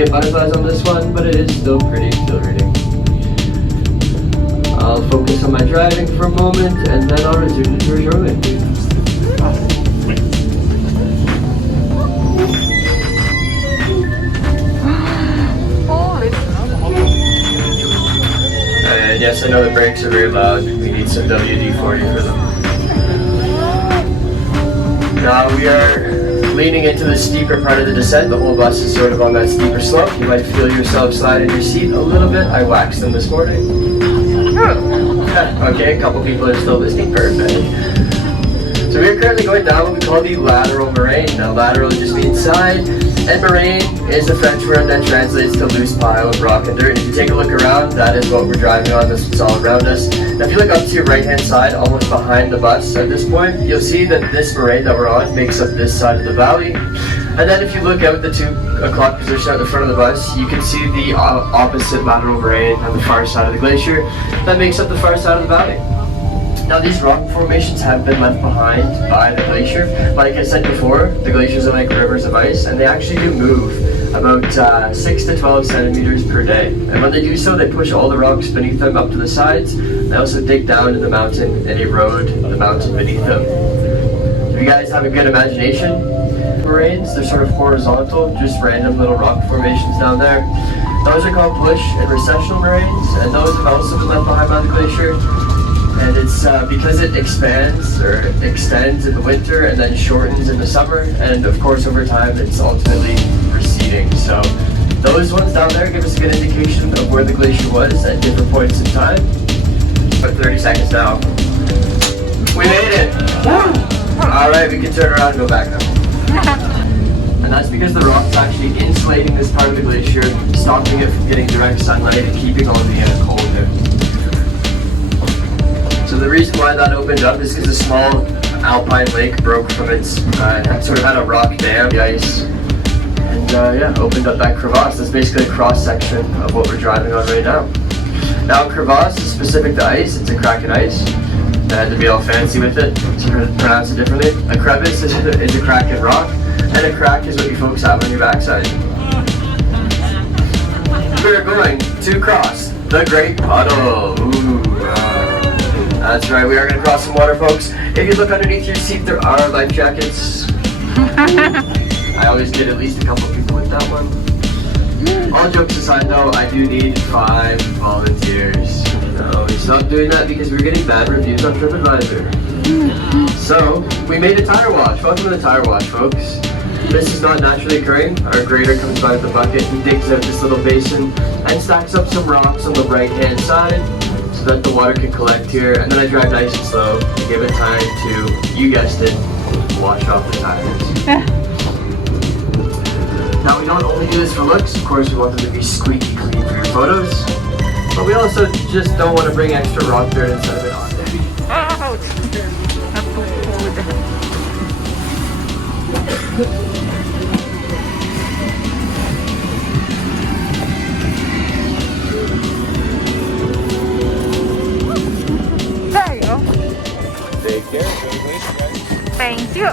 get butterflies on this one, but it is still pretty, still reading. I'll focus on my driving for a moment, and then I'll resume the tour shortly. And yes, I know the brakes are very loud. We need some WD-40 for them. Now we are leaning into the steeper part of the descent. The whole bus is sort of on that steeper slope. You might feel yourself slide in your seat a little bit. I waxed them this morning. Okay, a couple people are still listening. Perfect. So we are currently going down what we call the lateral moraine. Now lateral just means side, and moraine is a French word that translates to loose pile of rock and dirt. If you take a look around, that is what we're driving on. This is all around us. Now if you look up to your right hand side, almost behind the bus at this point, you'll see that this moraine that we're on makes up this side of the valley. And then if you look out at the 2 o'clock position at the front of the bus, you can see the opposite lateral moraine on the far side of the glacier. That makes up the far side of the valley. Now these rock formations have been left behind by the glacier. Like I said before, the glaciers are like rivers of ice, and they actually do move about 6 to 12 centimeters per day. And when they do so, they push all the rocks beneath them up to the sides. They also dig down in the mountain and erode the mountain beneath them. If you guys have a good imagination, moraines, they're sort of horizontal, just random little rock formations down there. Those are called push and recessional moraines, and those have also been left behind by the glacier. And it's because it expands or extends in the winter and then shortens in the summer, and of course over time it's ultimately receding. So those ones down there give us a good indication of where the glacier was at different points in time. About 30 seconds now. We made it! Alright, we can turn around and go back now. And that's because the rock's actually insulating this part of the glacier, stopping it from getting direct sunlight and keeping all the cold there. So the reason why that opened up is because a small alpine lake broke from its, sort of had a rock dam, the ice, and opened up that crevasse. That's basically a cross section of what we're driving on right now. Now a crevasse is specific to ice, it's a crack in ice. I had to be all fancy with it, so pronounce it differently. A crevice is a crack in rock, and a crack is what you folks have on your backside. We're going to cross the Great Puddle. Ooh, that's right, we are going to cross some water, folks. If you look underneath your seat, there are life jackets. I always get at least a couple people with that one. All jokes aside though, I do need 5 volunteers. No, we stopped doing that because we were getting bad reviews on TripAdvisor. So, we made a tire wash. Welcome to the tire wash, folks. This is not naturally occurring. Our grader comes by with a bucket and digs out this little basin and stacks up some rocks on the right hand side so that the water can collect here. And then I drive nice and slow to give it time to, you guessed it, wash off the tires. Now we don't only do this for looks, of course we want them to be squeaky clean for your photos, but we also just don't want to bring extra rock dirt instead of it on there. Ouch! Not too cold. There you go. Take care, congratulations guys. Thank you.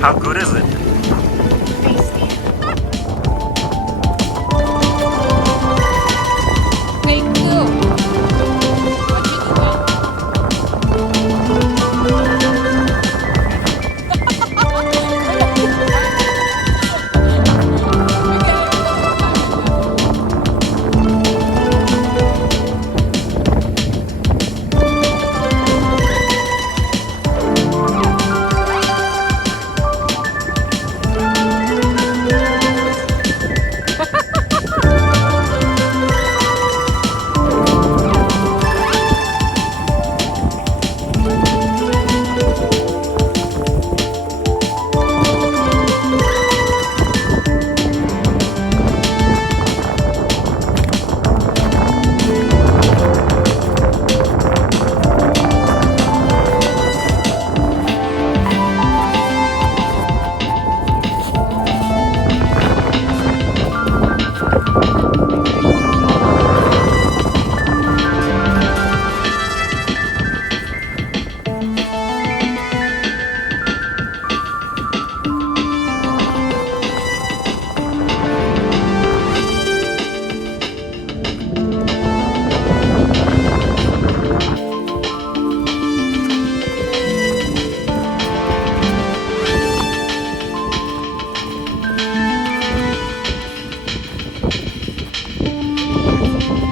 How good is it? Thank you.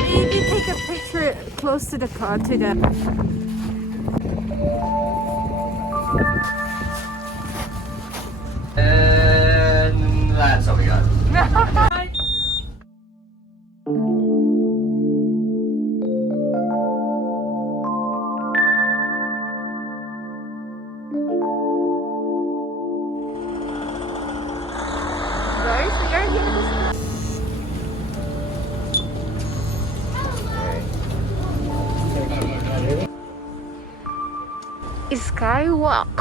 Maybe take a picture close to the car to the. And that's all we got. Guys, we are here. Skywalk.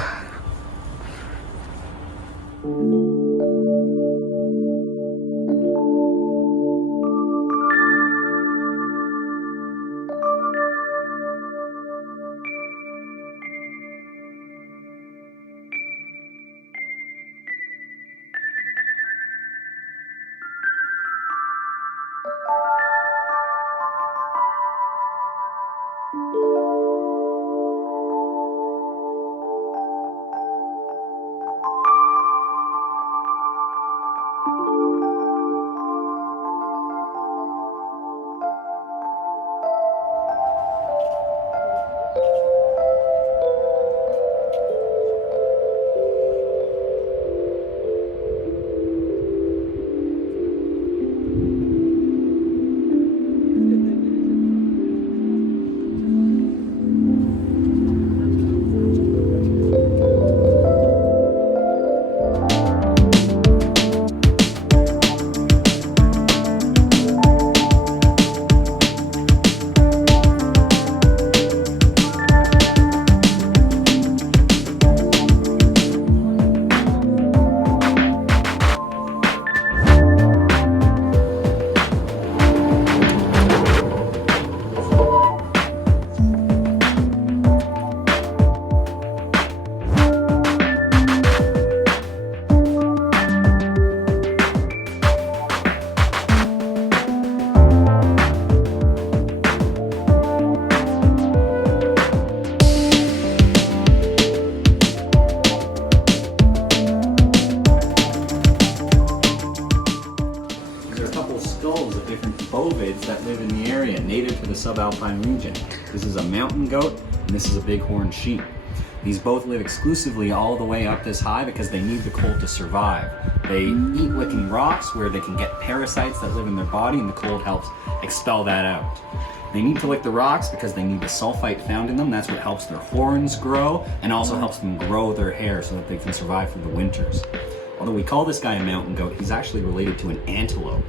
Skulls of different bovids that live in the area, native to the subalpine region. This is a mountain goat, and this is a bighorn sheep. These both live exclusively all the way up this high because they need the cold to survive. They eat licking rocks where they can get parasites that live in their body, and the cold helps expel that out. They need to lick the rocks because they need the sulfite found in them. That's what helps their horns grow and also helps them grow their hair so that they can survive through the winters. Although we call this guy a mountain goat, he's actually related to an antelope.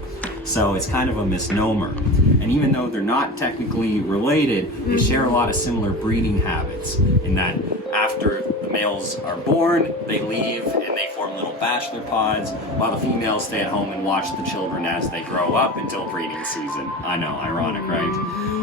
So it's kind of a misnomer. And even though they're not technically related, they share a lot of similar breeding habits in that after the males are born, they leave and they form little bachelor pods while the females stay at home and watch the children as they grow up until breeding season. I know, ironic, right?